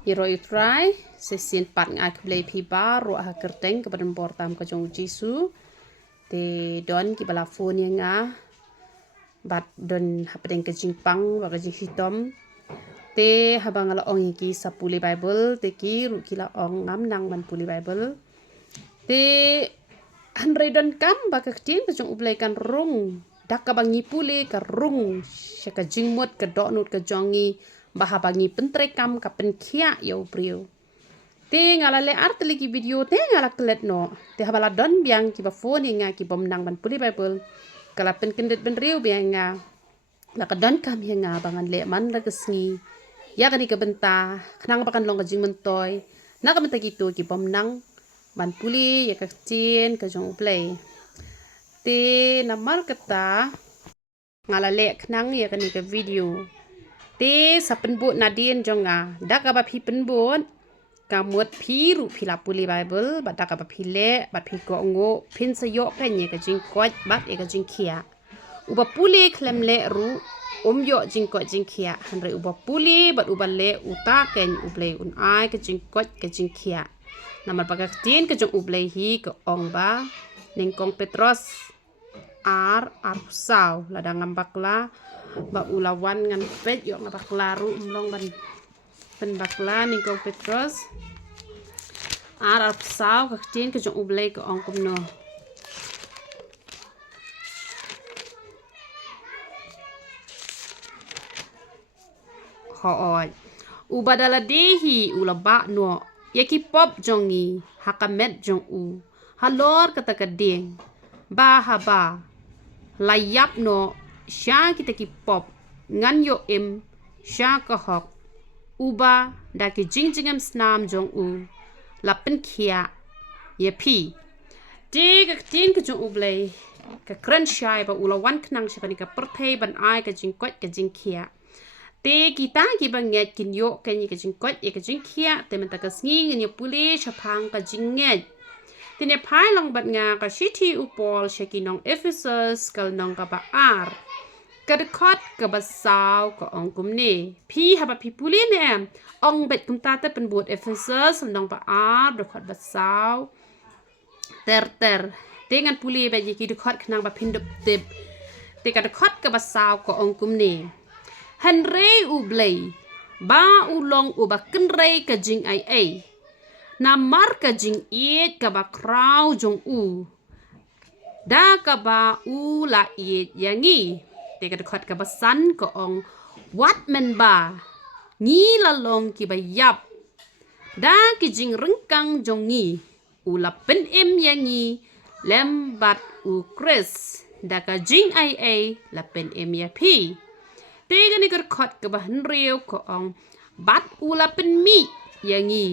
Iroi try sesin pat ngai keblei pi baru ah kerteng ke badan portam ke jong jisu te don ki bala phone nga bat don hapdeng ke jingpang ba ke hitom te habang ala ong ki sapuli bible te ki ru ki la ong ngam nang man puli bible te hanre don kam ba ke tin ke jong ublei kan rung dak ka bangi puli ka rung syaka jingmot ke donut ke jongi bahabangi pentrekam ka penkia yo brio te ngala le art lagi video te ngala klet no te habala don biang ki ba phone nga ki bom nang ban puli bible kala pen kendet ben riu biang nga la ka don kam nga bangan le man la kesngi ya kani ke benta knang pakan long ka jing mentoy na ka benta gitu ki bom nang ban puli ya ka chin ka jong play te namar kata ngala le knang ya kani ke video te sa penbut nadien jonga dak ba phi penbut kamut phi ru phi la puli bible ba dak ba phi le ba phi ko ngo phin sa yo pen ye ka jing ko bat e ka jing khia uba puli klem le ru yo jing ko jing khia hanre uba puli bat uba le uta ken uble un ai ka jing ko ka jing khia namar pagak tin ka jong uble hi ka ong ba ning kong petros ar sau ladang ngambak la ba ulawan ngan pet yo ngabak laru umlong ban pen bakla ning kong petros ar sau ka tin ka jong ublei ka ong kumno hooj ubadala dehi ulaba no yaki pop jongi hakamet jong u halor kata kading ba haba layap no sha kita ki pop ngan yo im sha ka hok uba da ki jingjingam snam jong u lapen khia ye pi te ka tin ka jong ublei ka kran shai ba ulawan knang shakani ka perthei ban ai ka jingkot ka jingkhia te kita ki banget kin yo ka ni ka jingkot e ka jingkhia te man ta ka sngi ni puli chapang ka jinget tine phai long bat nga ka city upol shakinong Ephesus kal nong ka ba ar kadkhot ka basaw ka ong kumne phi haba phi puli ne ong bet kum ta te pen bot Ephesus nong ba ar dkhot basaw ter dengan puli ba ki dkhot knang ba phindup tip te kadkhot ka basaw ka ong kumne hanre ublei ba ulong uba kenrei ka jing ai namar ka jing iet ka ba kraw jong u da ka ba u la iet yangi te ka khot ka ba san ko ong wat men ba ngi la long ki ba yap da ki jing rengkang jong ngi u la pen em yangi lem bat u kris da ka jing ai la pen em ya pi te ga ni ka khot ka ba han riu ko ong bat u la pen mi yangi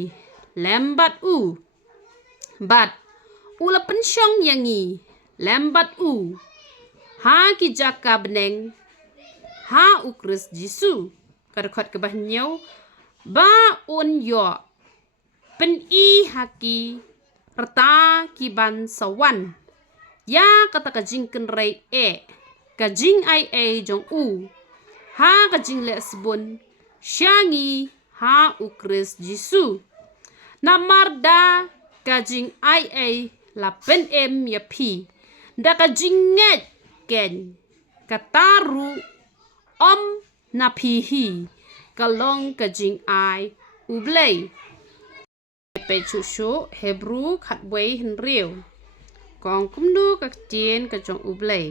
lembat u bat ula pensyong yangi lembat u ha ki jaka beneng ha ukris jisu kadkhot ke bahnyo ba un yo pen i haki rata ki ban sawan ya kata ka jingken rei e ka jing ai jong u ha ka jing le sbun syangi ha ukris jisu namarda kajing ai la pen em ya pi da kajinget ken kataru om na pi hi kalong kajing ai ublei pe chu shu hebru khatwei hin riu kong kumdu ka tien ka jong ublei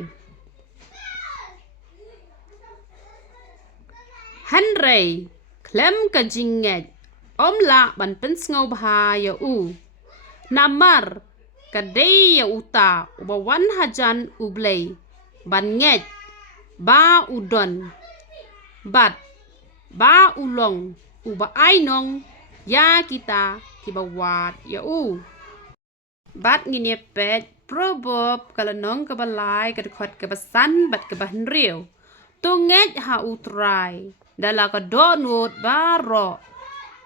hanrei klem kajinget om la ban pen ngau bha ya u namar kadei ya uta uba wan hajan ublei ban nget ba udon bat ba ulong uba ainong ya kita kiba wat ya u bat ngine pet probob kalanong kabalai kadkhot kabasan bat kabahan riu tu nget ha utrai dala ka donut baro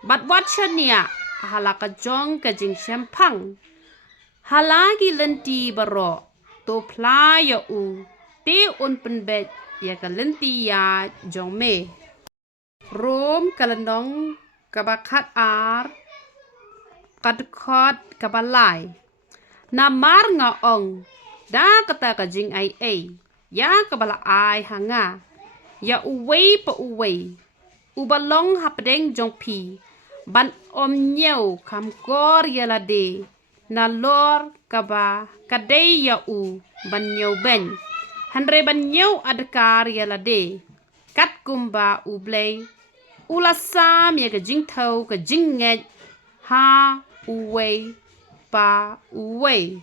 bat wachania halaka jong ka jing shampang halagi lenti baro to playa u te un penbet ya ka lenti ya jong me rom kalanong kabakat ar kadkot kabalai namar nga ong da kata ka jing ai ya kabala ai hanga ya uwei pa uwei ubalong hapdeng jong pi ban om nyeu kam kor yala de na lor kaba kadei ya u ban nyeu ben hanre ban nyeu adkar yala de kat kumba ublei ulasam ya ka jing thau ka jing nget ha uwei pa uwei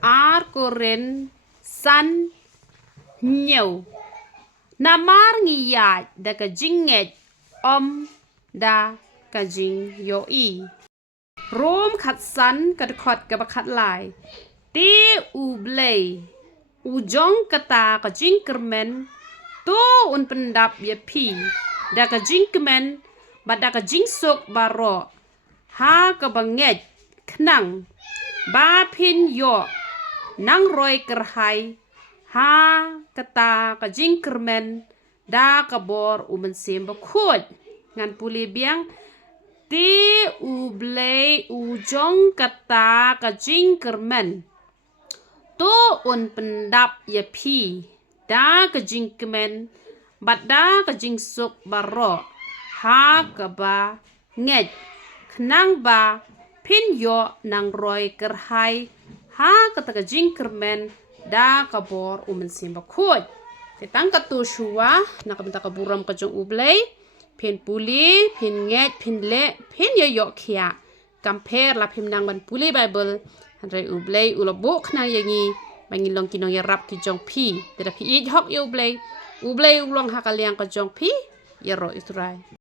ar koren san nyeu namar ngiyat da ka jing nget om da ka jing yo i rom khat san kad khot ka bakhat lai ti u blei u jong kata ka jing kermen to un pendap ya pi da ka jing kemen ba da ka jing sok baro ha ka banget knang ba pin yo nang roi kerhai ha kata ka jing kermen da ka bor umen sem ba khot ngan puli biang ti u blei u jong kata ka jing kermen to un pendap ya pi da ka jing kemen bat da ka jing sok baro ha ka ba nget knang ba pin yo nang roi kerhai ha kata ka jing kermen da ka bor umen sim ba khot tetang ka tu shuwa na ka benta ka buram ka jong ublei pin puli pin nget pin le pin yo khia compare la pin nang ban puli bible hanre ublei ulobo khna yangi bangin long kinong ya rap ki jong pi tera pi hok ublei ulong hakaliang ka jong pi ya ro Israel